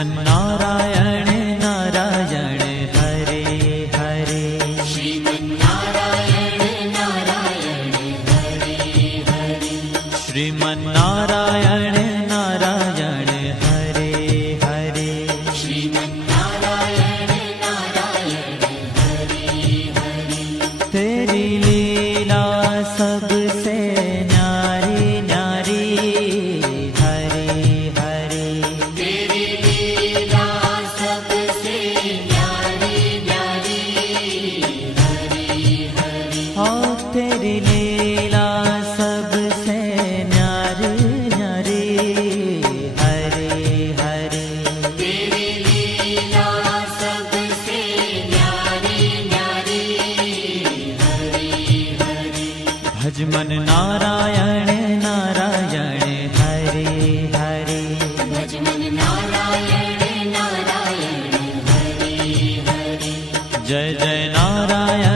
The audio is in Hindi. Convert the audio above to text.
श्रीमन्नारायण नारायण हरे हरे। श्रीमन्नारायण नारायण हरे हरे। श्रीमन्नारायण नारायण हरे हरे। श्रीमन्नारायण नारायण हरे हरे। तेरी लीला सबसे न्यारी न्यारी हरे हरे। तेरी लीला सबसे न्यारी न्यारी हरे हरे। हाँ तेरी लीला सबसे न्यारी न्यारी हरे हरे। तेरी लीला सबसे न्यारी न्यारी हरे हरे। भजमन नारायण नारायण हरे हरे। भजमन नारायण नारायण हरे हरे। जय जय नारायण